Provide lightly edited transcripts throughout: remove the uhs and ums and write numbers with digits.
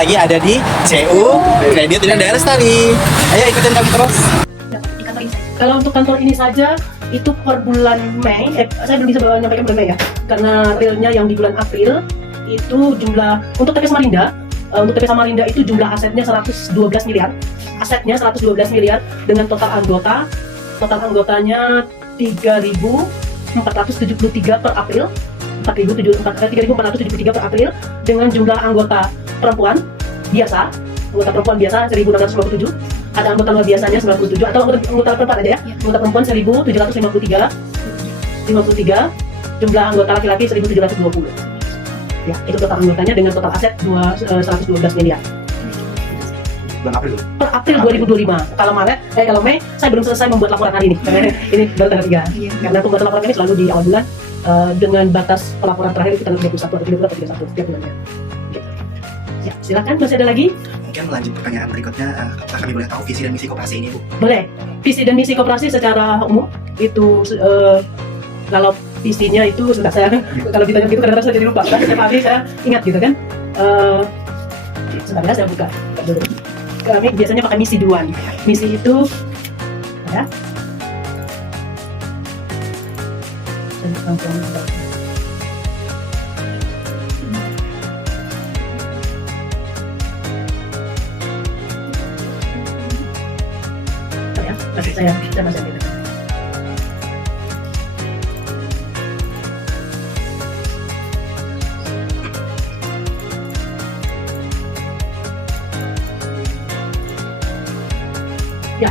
lagi ada di CU Kredit Indah Lestari. Ayo ikutin kami terus. Kalau untuk kantor ini saja itu per bulan Mei, saya belum bisa menyampaikan bulan Mei ya, karena realnya yang di bulan April itu jumlah untuk TP Samarinda, untuk TP Samarinda itu jumlah asetnya 112 miliar, asetnya 112 miliar dengan total anggotanya 3.473 per April, 3.473 per April dengan jumlah anggota perempuan biasa 1.657, ada anggota luar biasanya 97 atau anggota perempuan aja ya, anggota perempuan 1.753, jumlah anggota laki-laki 1.720. Ya, itu total anggotanya dengan total aset 112 miliar. Bulan April. Per April 2025. Kalau Mei saya belum selesai membuat laporan hari ini karena ini baru tanggal 3. Karena pembuatan laporan ini selalu di awal bulan dengan batas pelaporan terakhir itu tanggal 21 atau 30 atau 31 setiap bulannya. Gitu. Ya, silakan, masih ada lagi? Mungkin lanjut pertanyaan berikutnya, apakah kami boleh tahu visi dan misi koperasi ini, Bu? Boleh. Visi dan misi koperasi secara umum itu kalau visinya itu sudah saya kalau ditanya gitu kadang-kadang saya jadi lupa. Setiap hari saya ingat gitu kan. Sebentar ya, saya buka dulu. Kami biasanya pakai misi duluan. Misi itu ya. Saya masih ada. Ya,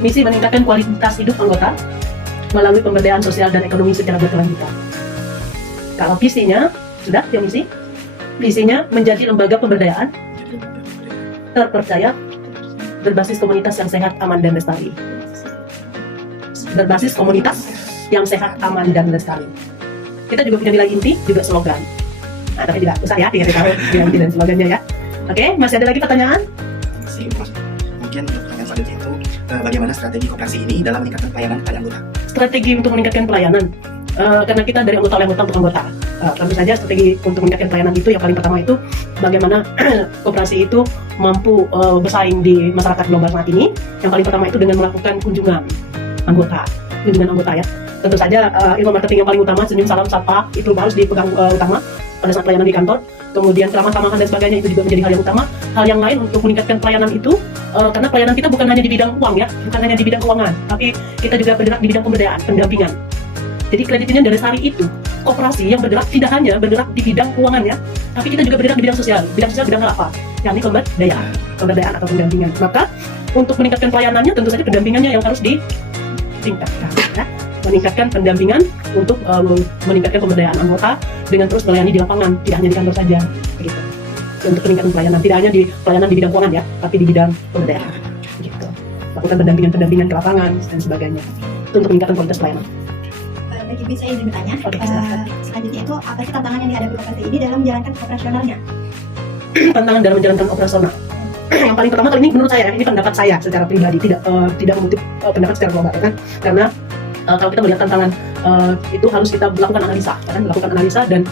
misi meningkatkan kualitas hidup anggota melalui pemberdayaan sosial dan ekonomi secara berkelanjutan. Kalau visinya, sudah yang visinya menjadi lembaga pemberdayaan terpercaya berbasis komunitas yang sehat, aman, dan lestari. Berbasis komunitas yang sehat, aman, dan lestari. Kita juga punya nilai inti, juga slogan. Nah, tapi tidak usah ya, tidak tahu nilai inti dan slogannya ya. Oke, masih ada lagi pertanyaan? Mungkin pertanyaan selanjutnya itu bagaimana strategi koperasi ini dalam meningkatkan pelayanan kepada anggota? Strategi untuk meningkatkan pelayanan, karena kita dari anggota oleh anggota untuk anggota. Tentu saja strategi untuk meningkatkan pelayanan itu yang paling pertama itu bagaimana koperasi itu mampu bersaing di masyarakat global saat ini. Yang paling pertama itu dengan melakukan kunjungan anggota ya. Tentu saja ilmu marketing yang paling utama, senyum, salam, sapa itu harus dipegang utama pada saat pelayanan di kantor. Kemudian keramah-tamahan dan sebagainya itu juga menjadi hal yang utama. Hal yang lain untuk meningkatkan pelayanan itu karena pelayanan kita bukan hanya di bidang uang ya, bukan hanya di bidang keuangan, tapi kita juga bergerak di bidang pemberdayaan, pendampingan. Jadi Kredit Indah Lestari itu koperasi yang bergerak tidak hanya bergerak di bidang keuangan ya, tapi kita juga bergerak di bidang sosial. Bidang sosial bidang apa? Yakni pemberdayaan atau pendampingan. Maka untuk meningkatkan pelayanannya tentu saja pendampingannya yang harus ditingkatkan ya. Meningkatkan pendampingan untuk meningkatkan pemberdayaan anggota dengan terus melayani di lapangan, tidak hanya di kantor saja gitu. Untuk peningkatan pelayanan, tidak hanya di pelayanan di bidang keuangan ya, tapi di bidang pemberdayaan gitu. Lakukan pendampingan ke lapangan dan sebagainya. Itu untuk meningkatkan kualitas pelayanan. Bagi saya ingin bertanya, selanjutnya itu apa sih tantangan yang dihadapi koperasi ini dalam menjalankan operasionalnya? Tantangan dalam menjalankan operasional. Yang paling pertama kali ini menurut saya, ini pendapat saya secara pribadi, tidak mengutip pendapat secara global kan, karena kalau kita melihat tantangan itu harus kita melakukan analisa dan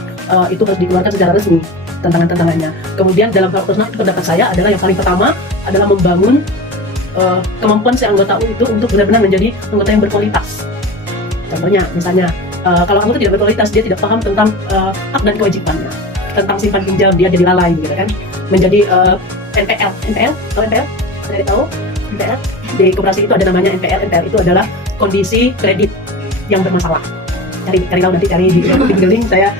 itu harus dikeluarkan secara resmi tantangannya. Kemudian dalam hal operasional itu pendapat saya adalah yang paling pertama adalah membangun kemampuan si anggota U itu untuk benar-benar menjadi anggota yang berkualitas. Contohnya, misalnya kalau anggota tidak berkualitas, dia tidak paham tentang hak dan kewajibannya, tentang simpan pinjam, dia jadi lalai gitu kan, menjadi NPL, ada tahu NPL di koperasi itu ada namanya NPL itu adalah kondisi kredit yang bermasalah. Cari tahu nanti, cari di googling, saya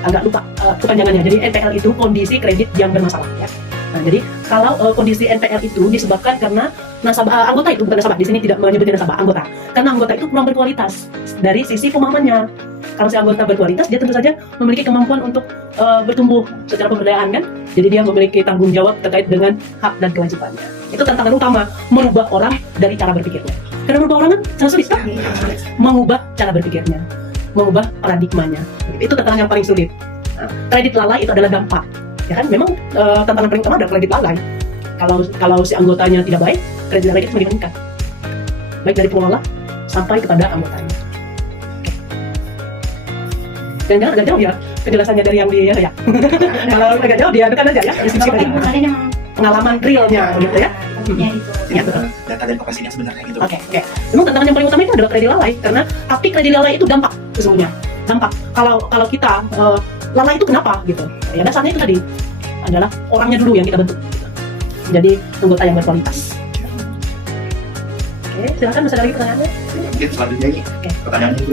agak lupa kepanjangannya. Jadi NPL itu kondisi kredit yang bermasalah ya. Nah, jadi kalau kondisi NPL itu disebabkan karena nasabah anggota itu, bukan nasabah, di sini tidak menyebutnya nasabah, anggota. Karena anggota itu kurang berkualitas dari sisi pemahamannya. Kalau si anggota berkualitas, dia tentu saja memiliki kemampuan untuk bertumbuh secara pemberdayaan kan. Jadi dia memiliki tanggung jawab terkait dengan hak dan kewajibannya. Itu tantangan utama, merubah orang dari cara berpikirnya. Karena merubah orang kan sangat sulit kan? Mengubah cara berpikirnya, mengubah paradigmanya. Itu tantangan yang paling sulit. Nah, kredit lalai itu adalah dampak. Ya kan, memang tantangan paling utama adalah kredit lalai. Kalau si anggotanya tidak baik, kredit lalai itu semakin meningkat. Baik dari pengelola sampai kepada anggotanya. Dan jangan agak jauh ya, kejelasannya dari yang dia ya. Kalau agak jauh dia dekat aja ya. Diskusi Kalau tadi. ibu kalian yang Pengalaman realnya gitu ya. ya itu. Iya, Jadi, data dari koperasi yang sebenarnya gitu. Oke. Memang tantangan yang paling utama itu adalah kredit lalai karena tapi kredit lalai itu dampak sesungguhnya. Dampak. Kalau kita lalai itu kenapa gitu? Ya dasarnya itu tadi adalah orangnya dulu yang kita bentuk. Gitu. Jadi anggota yang berkualitas. Oke, silakan masih ada lagi pertanyaannya? Mungkin selanjutnya ini Oke. pertanyaannya itu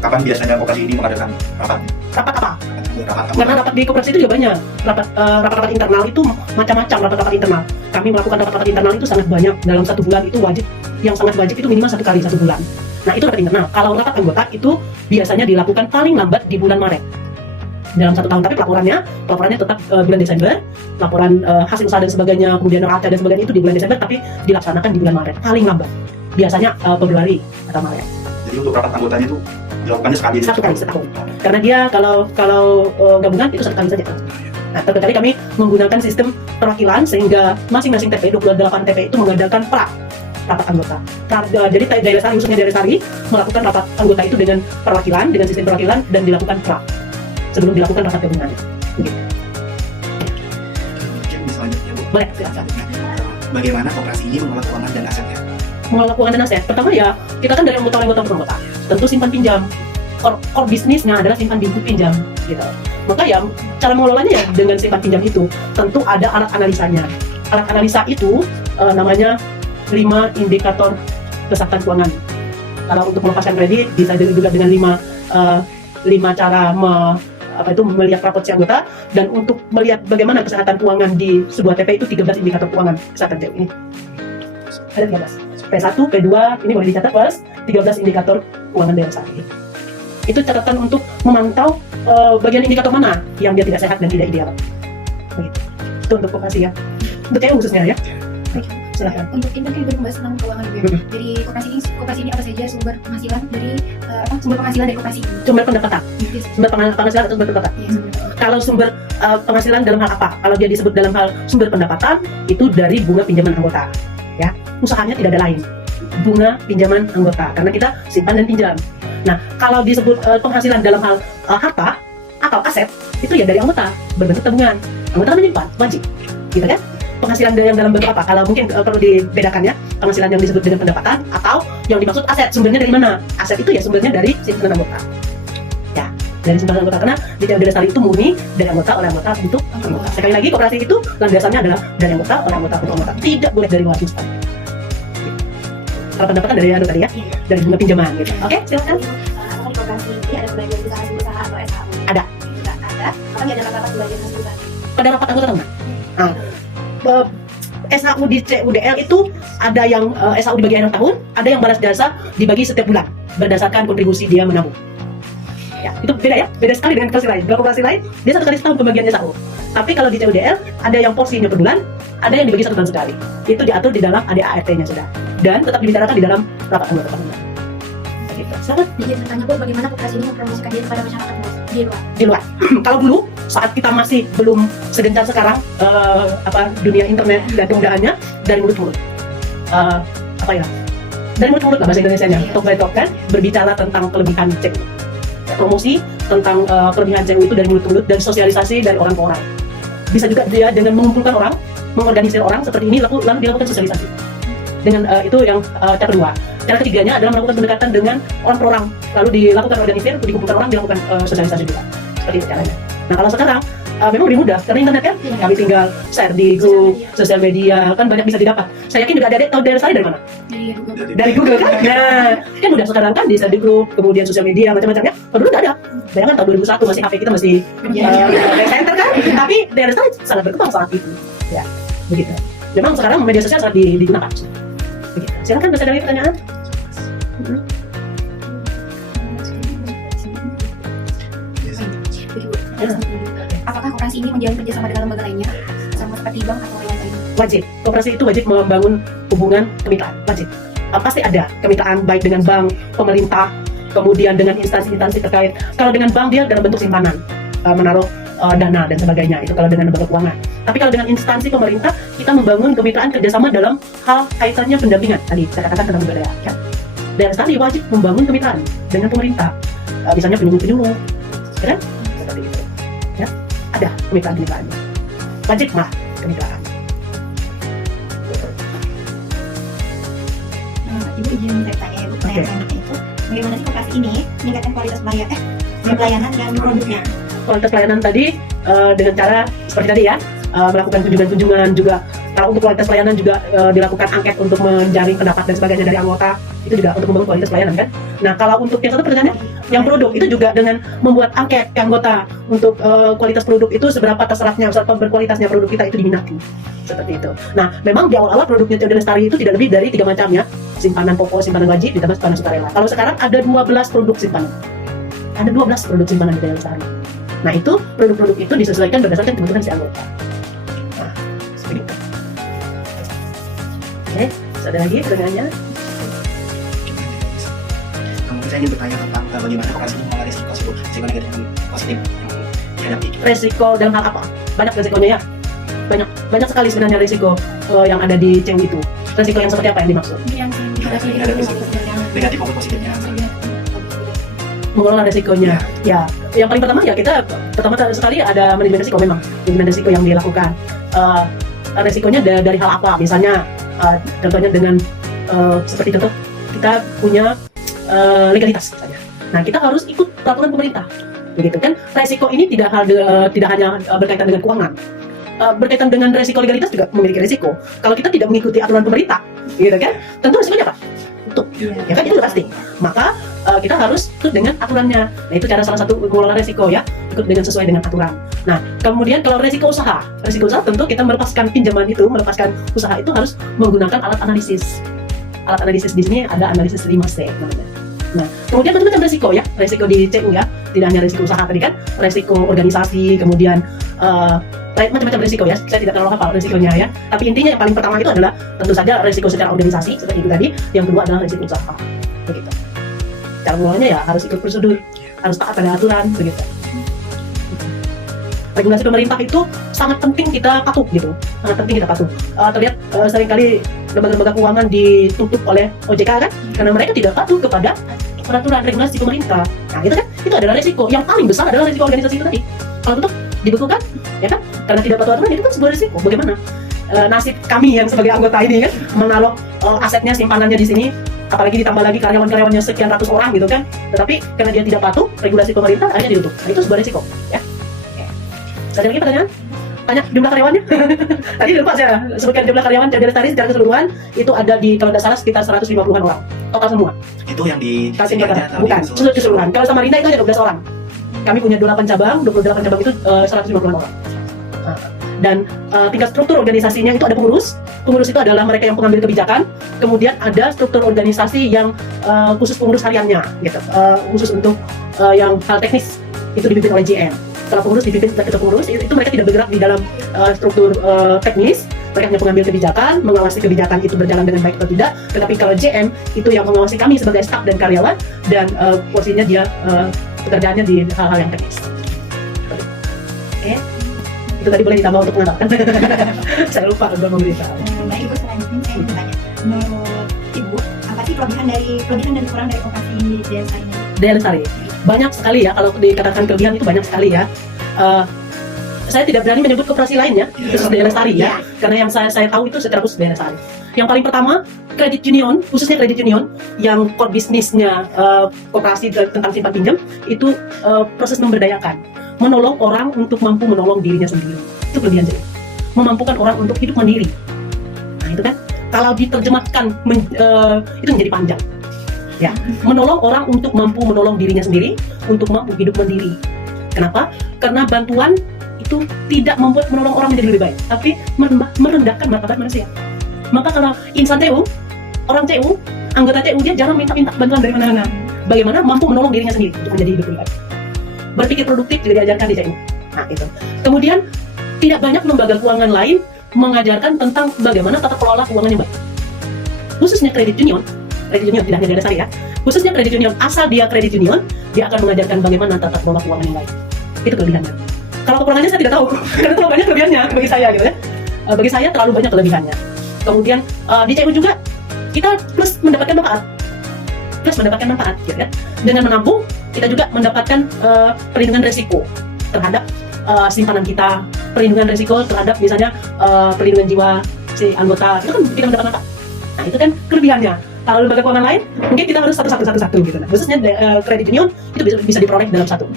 kapan biasanya koperasi ini mengadakan rapat? Rapat apa? Rapat Karena rapat di koperasi itu juga banyak. Rapat-rapat internal itu macam-macam rapat-rapat internal. Kami melakukan rapat-rapat internal itu sangat banyak dalam 1 bulan itu wajib. Yang sangat wajib itu minimal 1 kali 1 bulan. Nah itu rapat internal. Kalau rapat anggota itu biasanya dilakukan paling lambat di bulan Maret dalam 1 tahun. Tapi pelaporannya tetap bulan Desember. Laporan hasil usaha dan sebagainya, kemudian neraca dan sebagainya itu di bulan Desember, tapi dilaksanakan di bulan Maret paling lambat. Biasanya Februari atau Maret. Jadi untuk rapat anggotanya itu dilakukannya sekali 1 kali setahun. Karena dia kalau gabungan itu 1 kali saja. Nah, terkali kami menggunakan sistem perwakilan sehingga masing-masing TP 28 TP itu mengadakan rapat anggota. Jadi daerah Sari, khususnya daerah Sari melakukan rapat anggota itu dengan perwakilan, dengan sistem perwakilan dan dilakukan sebelum dilakukan rapat gabungan. Begitu. Mungkin selanjutnya Bu. Boleh, silakan. Bagaimana koperasi ini mengelola keuangan dan asetnya? Mengelola keuangan dan aset. Pertama ya, kita kan dari anggota per-anggota. Tentu simpan pinjam. Core bisnisnya adalah simpan pinjam gitu. Maka ya cara mengelolanya ya dengan simpan pinjam itu tentu ada alat analisanya. Alat analisa itu namanya 5 indikator kesehatan keuangan. Kalau untuk melepaskan kredit bisa juga dengan 5 cara melihat rapot si anggota, dan untuk melihat bagaimana kesehatan keuangan di sebuah TP itu 13 indikator keuangan kesehatan TP ini. Ada 13. P1, P2 ini boleh dicatat plus 13 indikator keuangan dewasa. Itu catatan untuk memantau bagian indikator mana yang dia tidak sehat dan tidak ideal. Begitu. Itu untuk koperasi ya. Untuk yang khususnya ya. Baik, silakan. Untuk ini kan berbahas tentang keuangan juga. Dari koperasi ini apa saja sumber penghasilan dari sumber penghasilan dari koperasi ini? Sumber pendapatan. Yes. Sumber penghasilan atau sumber pendapatan. Iya, sumber. Kalau sumber penghasilan dalam hal apa? Kalau dia disebut dalam hal sumber pendapatan itu dari bunga pinjaman anggota. Ya, usahanya tidak ada lain. Bunga pinjaman anggota karena kita simpan dan pinjam. Nah, kalau disebut penghasilan dalam hal harta atau aset itu ya dari anggota berbentuk tabungan. Anggota kan menyimpan wajib, gitu kan? Penghasilan yang dalam bentuk apa? Kalau mungkin perlu dibedakan ya, penghasilan yang disebut dengan pendapatan atau yang dimaksud aset, sumbernya dari mana? Aset itu ya sumbernya dari simpanan anggota. Ya, dari simpanan anggota karena di daerah Sari itu murni dari anggota oleh anggota untuk anggota. Sekali lagi koperasi itu landasannya adalah dari anggota oleh anggota untuk anggota. Tidak boleh dari luar sistem. Kalau pendapatan dari tadi ya, dari bunga pinjaman gitu. Oke, silakan. Apakah di koperasi ini ada pembagian usaha atau SHU? Ada. Ada. Apakah ada rapat pembagian hasil usaha? Pada rapat anggota enggak? Nah, SHU di CUDL itu ada yang SHU dibagi akhir tahun, ada yang balas jasa dibagi setiap bulan berdasarkan kontribusi dia menabung. Ya, itu beda ya, beda sekali dengan koperasi lain. Kalau koperasi lain dia 1 kali setahun pembagian SHU. Tapi kalau di CUDL ada yang porsinya per bulan, ada yang dibagi 1 bulan sekali. Itu diatur di dalam ADART-nya sudah, dan tetap dibicarakan di dalam rapat anggota tahunan. Begitu. Silakan. Izin bertanya Bu, bagaimana koperasi ini mempromosikan diri kepada masyarakat di luar? Di luar. Kalau dulu saat kita masih belum segencar sekarang dunia internet dan kemudahannya, dari mulut ke mulut. Dari mulut ke mulut lah bahasa Indonesianya. Talk by talk kan, berbicara tentang kelebihan CU. Promosi tentang kelebihan CU itu dari mulut ke mulut dan sosialisasi dari orang ke orang. Bisa juga dia dengan mengumpulkan orang, mengorganisir orang seperti ini lalu dilakukan sosialisasi. Dengan itu yang cara kedua. Cara ketiganya adalah melakukan pendekatan dengan orang per orang, lalu dilakukan organisir, dikumpulkan orang, dilakukan sosialisasi juga. Seperti itu caranya. Nah kalau sekarang memang lebih mudah karena internet kan, kami tinggal share di grup sosial media kan banyak bisa didapat. Saya yakin juga ada tahu daerah saya dari mana? Dari Google kan? Nah, kan mudah sekarang kan di share di grup, kemudian sosial media macam-macamnya. Kalau dulu nggak ada. Bayangkan tahun 2001 masih HP kita masih center kan, tapi daerah saya sangat berkembang saat itu. Ya, begitu. Memang sekarang media sosial sangat digunakan. Begitu. Silakan bisa ada lagi pertanyaan. Apakah koperasi ini menjalin kerjasama dengan lembaga lainnya, sama seperti bank atau lain-lain? Wajib. Koperasi itu wajib membangun hubungan kemitraan. Wajib. Pasti ada kemitraan baik dengan bank, pemerintah, kemudian dengan instansi-instansi terkait. Kalau dengan bank dia dalam bentuk simpanan, menaruh dana dan sebagainya. Itu kalau dengan lembaga keuangan. Tapi kalau dengan instansi pemerintah, kita membangun kemitraan kerjasama dalam hal kaitannya pendampingan. Tadi saya katakan tentang budaya. Ya. Dan tadi wajib membangun kemitraan dengan pemerintah. Misalnya penyuluh-penyuluh, kan? Seperti ada kemitraan-kemitraannya. Wajib malah kemitraan. Ibu izin saya tanya ya Bu, Oke. pertanyaannya itu bagaimana sih koperasi ini meningkatkan kualitas pelayanan dan produknya? Kualitas pelayanan tadi dengan cara seperti tadi ya, melakukan kunjungan-kunjungan juga. Kalau untuk kualitas pelayanan juga dilakukan angket untuk menjaring pendapat dan sebagainya dari anggota, itu juga untuk membangun kualitas pelayanan kan. Nah kalau untuk yang satu pertanyaannya, yang produk itu juga dengan membuat angket ke anggota untuk kualitas produk itu seberapa terserapnya, seberapa berkualitasnya produk kita itu diminati, seperti itu. Nah memang di awal-awal produknya Teo Lestari itu tidak lebih dari 3 macam ya, simpanan pokok, simpanan wajib, ditambah simpanan sukarela. Kalau sekarang ada 12 produk simpanan, ada 12 produk simpanan di Teo Lestari. Nah itu produk-produk itu disesuaikan berdasarkan kebutuhan si anggota. Nah seperti itu. Oke, ada lagi pertanyaannya? Kemudian saya ingin bertanya tentang bagaimana koperasi mengelola risiko negatif dan positif yang dihadapi. Resiko dalam hal apa? Banyak resikonya ya. Banyak sekali sebenarnya resiko yang ada di CEU itu. Resiko yang seperti apa yang dimaksud? Yang Negatif maupun positifnya. Mengelola resikonya. Ya, yang paling pertama ya kita pertama sekali ada manajemen resiko memang. Manajemen resiko yang dilakukan. Resikonya dari hal apa? Misalnya contohnya dengan seperti contoh kita punya legalitas misalnya. Nah, kita harus ikut peraturan pemerintah. Begitu kan? Resiko ini tidak hanya berkaitan dengan keuangan. Berkaitan dengan resiko legalitas juga memiliki resiko. Kalau kita tidak mengikuti aturan pemerintah, gitu kan? Tentu resikonya apa? Tutup. Ya kan itu pasti. Maka kita harus ikut dengan aturannya. Nah, itu cara salah satu mengelola resiko ya, ikut dengan sesuai dengan aturan. Nah, kemudian kalau resiko usaha tentu kita melepaskan pinjaman itu, melepaskan usaha itu harus menggunakan alat analisis. Alat analisis di sini ada analisis 5C namanya. Nah, kemudian macam-macam resiko ya, resiko di CEU ya, tidak hanya resiko usaha tadi kan, resiko organisasi, kemudian macam-macam resiko ya, saya tidak terlalu hafal resikonya ya, tapi intinya yang paling pertama itu adalah tentu saja resiko secara organisasi, seperti itu tadi, yang kedua adalah resiko usaha, begitu. Cara mengelolanya ya harus ikut prosedur, harus taat pada aturan, begitu. Regulasi pemerintah itu sangat penting kita patuh gitu, sangat penting kita patuh. Terlihat seringkali lembaga-lembaga keuangan ditutup oleh OJK kan, karena mereka tidak patuh kepada peraturan regulasi pemerintah. Nah itu kan, itu adalah resiko yang paling besar adalah resiko organisasi itu tadi. Kalau tutup dibekukan, ya kan, karena tidak patuh aturan itu kan sebuah resiko. Bagaimana nasib kami yang sebagai anggota ini kan, menaruh asetnya, simpanannya di sini, apalagi ditambah lagi karyawan-karyawannya sekian ratus orang gitu kan, tetapi karena dia tidak patuh regulasi pemerintah akhirnya ditutup. Nah, itu sebuah resiko ya. Ada lagi pertanyaan? Tanya jumlah karyawannya. Tadi lupa saya sebutkan jumlah karyawan Teo Lestari secara keseluruhan itu ada di, kalau tidak salah, sekitar 150-an orang total semua. Itu yang di Kasih bukan keseluruhan. Kalau Samarinda itu ada 12 orang. Kami punya 28 cabang itu 150-an orang. Dan tingkat struktur organisasinya itu ada pengurus. Pengurus itu adalah mereka yang pengambil kebijakan. Kemudian ada struktur organisasi yang khusus pengurus hariannya, gitu. Khusus untuk yang hal teknis itu dipimpin oleh GM. Kalau pengurus dipimpin ketua pengurus, itu mereka tidak bergerak di dalam struktur teknis. Mereka hanya pengambil kebijakan, mengawasi kebijakan itu berjalan dengan baik atau tidak. Tetapi kalau GM itu yang mengawasi kami sebagai staf dan karyawan, dan porsinya dia pekerjaannya di hal-hal yang teknis. Oke, itu tadi boleh ditambah untuk menambahkan. Saya lupa udah memberitahu. Baik Ibu, selanjutnya saya ingin bertanya, menurut Ibu apa sih kelebihan dan kurang dari koperasi ini di desa ini? Teo Lestari banyak sekali ya, kalau dikatakan kelebihan itu banyak sekali ya. Saya tidak berani menyebut koperasi lainnya, khusus Teo Lestari ya, karena yang saya tahu itu secara khusus Teo Lestari. Yang paling pertama, kredit union, khususnya kredit union, yang core bisnisnya koperasi tentang simpan pinjam, itu proses memberdayakan, menolong orang untuk mampu menolong dirinya sendiri. Itu kelebihan saya. Memampukan orang untuk hidup mandiri. Nah itu kan, kalau diterjemahkan itu menjadi panjang. Ya, menolong orang untuk mampu menolong dirinya sendiri, untuk mampu hidup mandiri. Kenapa? Karena bantuan itu tidak membuat menolong orang menjadi lebih baik, tapi merendahkan martabat manusia. Maka kalau insan CEU, orang CEU, anggota CEU, dia jarang minta bantuan dari mana-mana. Bagaimana mampu menolong dirinya sendiri untuk menjadi hidup lebih baik. Berpikir produktif juga diajarkan di CEU. Nah itu. Kemudian tidak banyak lembaga keuangan lain mengajarkan tentang bagaimana tata kelola keuangan yang baik. Khususnya kredit union tidak hanya dari Lestari ya. Khususnya kredit union, asal dia kredit union, dia akan mengajarkan bagaimana tata kelola keuangan yang baik. Itu kelebihannya. Kalau kekurangannya saya tidak tahu, karena terlalu banyak kelebihannya bagi saya gitu ya. Bagi saya terlalu banyak kelebihannya. Kemudian di CEU juga kita plus mendapatkan manfaat, gitu ya. Dengan menampung kita juga mendapatkan perlindungan resiko terhadap simpanan kita, perlindungan risiko terhadap misalnya perlindungan jiwa si anggota, itu kan kita mendapat manfaat. Nah itu kan kelebihannya. Kalau lembaga keuangan lain, mungkin kita harus satu gitu. Nah, khususnya kredit union itu bisa diperoleh dalam satu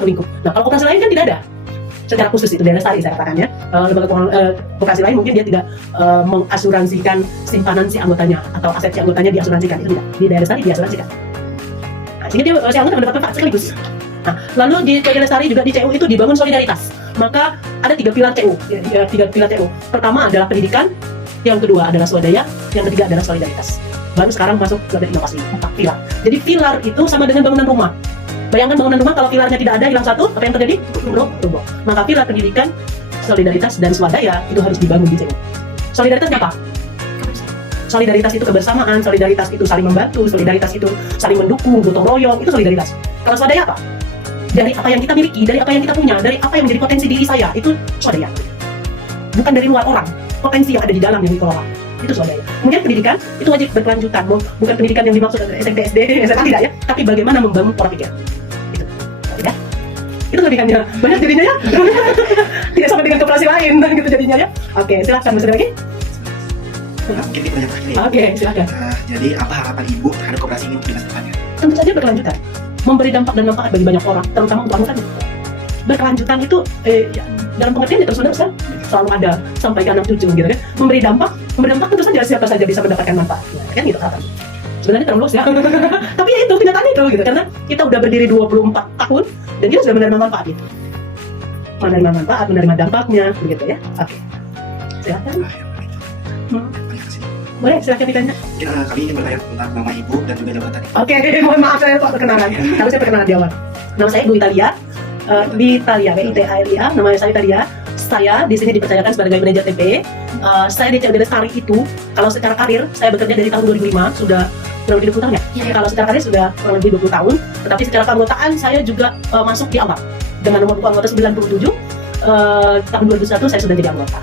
lingkup. Nah kalau koperasi lain kan tidak ada secara khusus itu daerah lestari saya katakan ya. Lembaga keuangan koperasi lain mungkin dia tidak mengasuransikan simpanan si anggotanya atau aset si anggotanya diasuransikan, itu tidak. Di daerah lestari diasuransikan. Nah, sehingga dia si anggota mendapat manfaat sekaligus. Nah, lalu di daerah lestari juga di CU itu dibangun solidaritas. Maka ada 3 pilar CU. Ya, 3 pilar CU. Pertama adalah pendidikan, yang kedua adalah swadaya, yang ketiga adalah solidaritas. Baru sekarang masuk ke inovasi, 4 pilar. Jadi pilar itu sama dengan bangunan rumah. Bayangkan bangunan rumah kalau pilarnya tidak ada, hilang satu, apa yang terjadi? Roboh. Maka pilar pendidikan, solidaritas, dan swadaya itu harus dibangun di CU. Solidaritasnya apa? Solidaritas itu kebersamaan, solidaritas itu saling membantu, solidaritas itu saling mendukung, gotong royong, itu solidaritas. Kalau swadaya apa? Dari apa yang kita miliki, dari apa yang kita punya, dari apa yang menjadi potensi diri saya, itu swadaya. Bukan dari luar orang, potensi yang ada di dalam yang dikelola, itu swadaya. Kemudian pendidikan itu wajib berkelanjutan, bukan pendidikan yang dimaksud SMP, SD, SMA tidak ya, tapi bagaimana membangun pola pikir. Ya, itu kelebihannya. Banyak jadinya ya. Tidak sampai dengan koperasi lain gitu jadinya ya. Oke, silakan masih ada lagi. Nah, mungkin ini terakhir ya. Oke, silakan. Jadi apa harapan Ibu terhadap koperasi ini di masa depannya? Tentu saja berkelanjutan, memberi dampak dan manfaat bagi banyak orang, terutama untuk anggotanya. Berkelanjutan itu ya, dalam pengertian ya terus-menerus kan selalu ada sampai ke anak cucu gitu kan. Memberi dampak tentu saja siapa saja bisa mendapatkan manfaat. Ya, kan gitu harapan. Sebenarnya terlalu luas ya. Tapi ya itu kenyataannya itu gitu, karena kita udah berdiri 24 tahun dan kita sudah menerima manfaat itu. Menerima manfaat, menerima dampaknya begitu ya. Oke. Silakan. Boleh, silakan ditanya. Mungkin kami ingin bertanya tentang nama Ibu dan juga jabatan. Oke, mohon maaf saya lupa perkenalan. Harusnya perkenalan di awal. Nama saya Bu Italia. Italia, WITALIA. Nama saya Italia. Saya di sini dipercayakan sebagai manajer TP. Saya di CU Lestari itu, kalau secara karir saya bekerja dari tahun 2005, sudah kurang lebih 20 tahun ya. Kalau secara karir sudah kurang lebih 20 tahun. Tetapi secara keanggotaan saya juga masuk di awal dengan nomor buku anggota 97. Tahun 2001 saya sudah jadi anggota.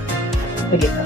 Begitu.